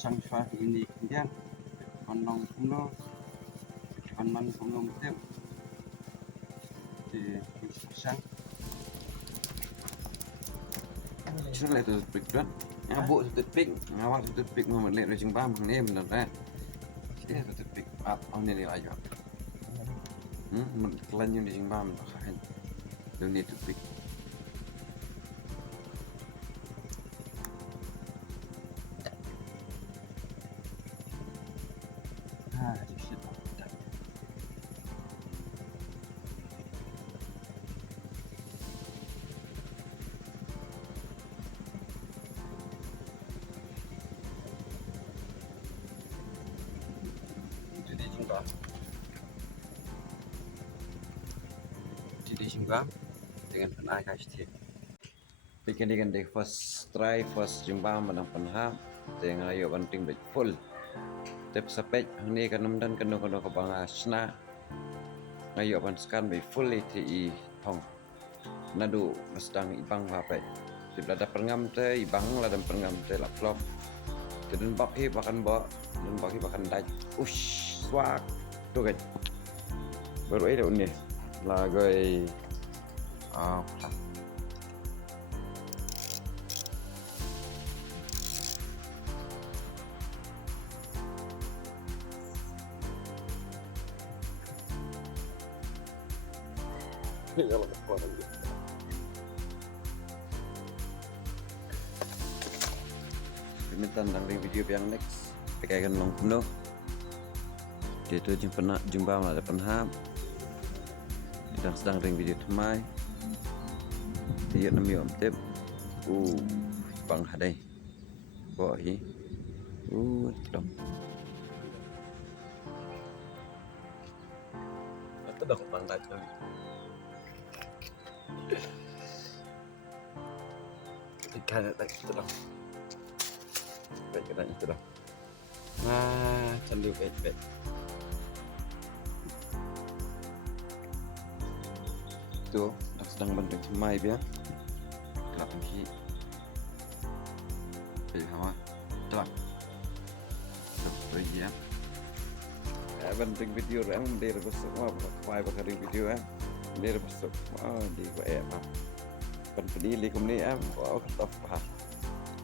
sang xóa ini kemudian konong kuno kanan kuno tem di sang chúng lại từ bịch đó bộ từ bịch ngawat từ bịch mà mình lên chừng ba bằng nem là ra cái từ bịch ông này lại rồi mình lên như chừng ba mình khai đường này từ bịch jadi jumpa dengan penai kasih bikin di first try first jumpa menang penham dengan ayo penting baik full tip sepet ini kan dan kena ke bangasna ayo panskan baik full itu hong nadu sedang ibang apa sudah ada perngam te ibang lah dan perngam te lah flop dan baki bahkan dan baki bahkan daj swag tuh kan baru itu nih là rồi minta tentang video yang next pakaikan long penuh dia tu jumpa malah penham sedang ring video temai dia nami om tip bang hadai boi dom atau dah bang dah ikan tak itu dah baik kena itu dah nah candu baik tuh sedang bentuk semai biar gelap lagi hawa telah ya bentuk video em dia besok file pakai video dia besok di apa peduli komuni em top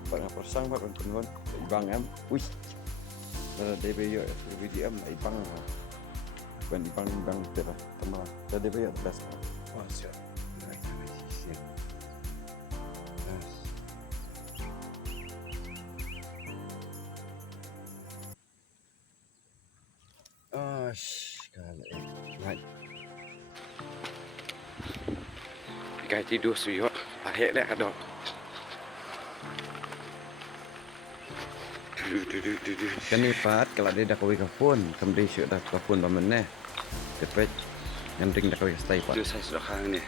bang persang bang penhun bang em ada video em bang bang terus teman ada video best siap. Cái tidur suyo akhir dah ada. Kan ni pat kalau dia dah kawin kapun, kemudian sudah kapun paman cepet yang ring dah kawin stay pat. Saya sudah kang ni.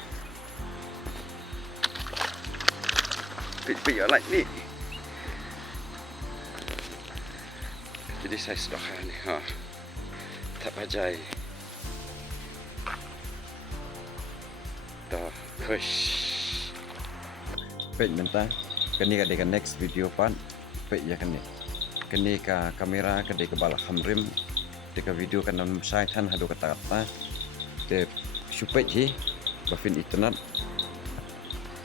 Pergi like ni. Jadi saya sudah kang ni tak bajai. Dah push. Pergi mentah. Kini kadang next video pan. Pergi ya kini. Kini ka kamera kadang ke balak hamrim. Deka video kan dalam site han hadu kata-kata. De supet hi bafin internet.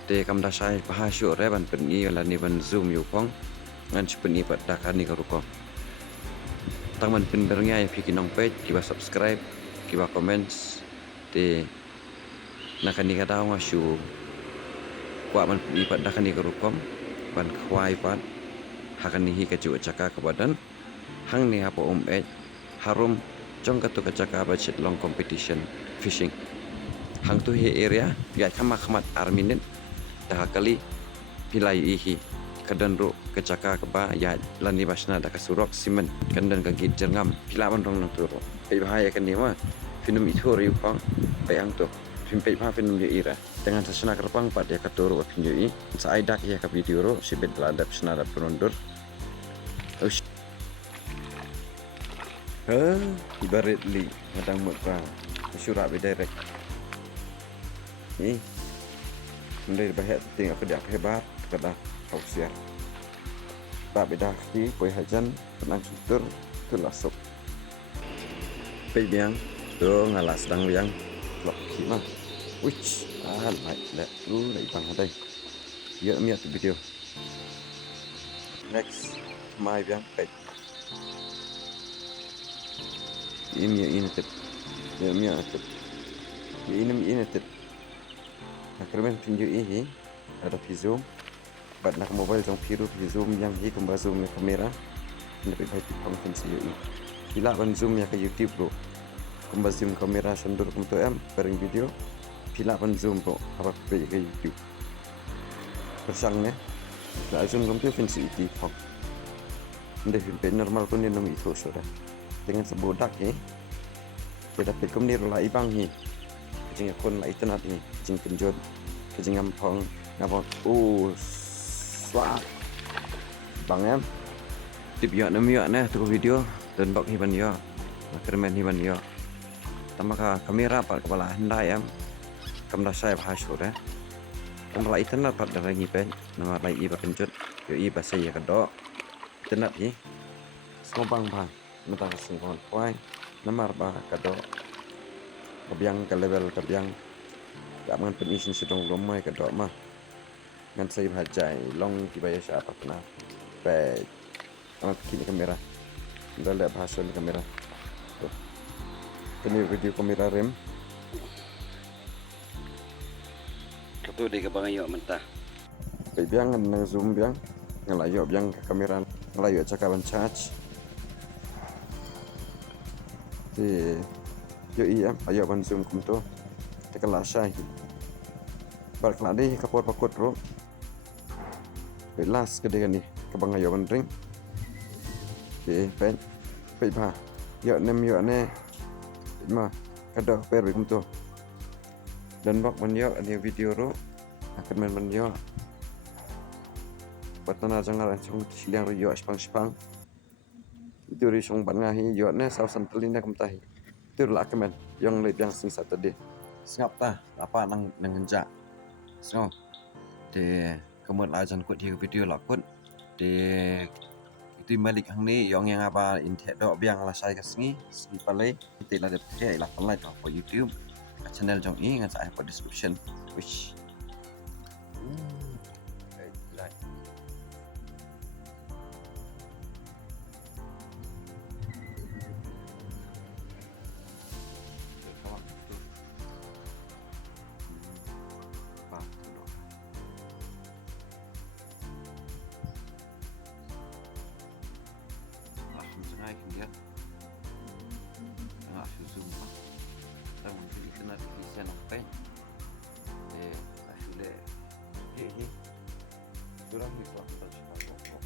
De kam da sai bahasyo re ban pengi la ni ban zoom yu pong. Ngan supeni pat dakan ni karukong. Tang man pin bernya ya pikinong page kiba subscribe kiba comments de nakan ni kata ngasyu kwa man ipat dakan ni karukom ban kwai pat hakan ni kaju caka kebadan hang ni apa harum jong katu kacaka budget long competition fishing hang tu he area ya khamat arminin dah kali pilai ihi kadan ro kacaka keba ya lani basna da kasurok simen kandan kagit jerngam pilaban rong nang turo pe bahaya kan ni ma film itu riu pang pe ang tu film pe pa film dia ira dengan sesana kerpang pat dia katuro pinjui saidak ya ka video ro sibet ladap senada penundur ibarat li madang mukra surat be direct ni ndai bahaya tinggal kerja hebat kada kau siap Pak beda ki poi hajan tenang sutur tu lasuk. Pei biang tu ngalas sedang biang lok ki mah. Wich like lu lai bang hadai. Ya mi tu video. Next mai biang pei. Ini tip. Ya mi tip. Ini tip. Akhirnya tunjuk ini ada zoom. Bat nak mobile jong piru zoom yang hi kembali zoom kamera. Lebih baik pangkin si ini. Bila ban zoom ya ke YouTube bro. Kembali zoom kamera sendur untuk bareng video. Bila ban zoom bro apa ke YouTube. Persangnya. Lah zoom komputer fin si itu pok. Ndai fin normal pun ni nom itu sudah. Dengan sebodak ni. Kita pekom ni rola ibang hi. Jing akon la internet ni. Jing penjod. Jing ngampong ngapon. Wah, bang tip yo nam yo nah tu video dan bak hiban yo kermen hiban yo tamaka kamera par kepala handai kamera saya bahasur kamera internet par darah ngipen nama lai iba pencut yo iba saya kedok internet ni semua bang mentah singkon kuai namar bah kedok kebiang ke level kebiang gak mangan penisin sedong lomai kedok mah ngan saya bajai long tiba ya siapa pernah baik amat kini kamera udah lihat bahasa di kamera tuh ini video kamera rem itu di kebang ayo mentah kayak biang nang zoom biang ngelayo biang ke kamera ngelayo cakapan charge di yo iya ayo ban zoom kum tuh tekelasai berkeladi kapur pakut bro belas gede kan nih kebang ayo ring oke pen pa yo nem yo ne mah kada per kum tuh dan bak man yo ani video ro akan man yo patana jangan chung siliang yo spang itu ri song ban ngahi yo ne saw santelina kum tahi itu la kemen yang le yang sing Saturday ngap ta apa nang ngenja so de kemudian ajan kut di video lakut di itu balik hang ni yang apa intek dok biang lah saya kesini sepalai itu lah depke lah palai tau for YouTube channel jong i ngan saya for description which hai kemudian tengah zoom kita mungkin internet bisa sampai sudah ini kurang ni kalau kita coba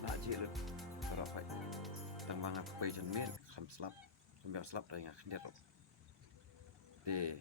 nak je le berapa tambang apa jenis kam slap dari ngak dia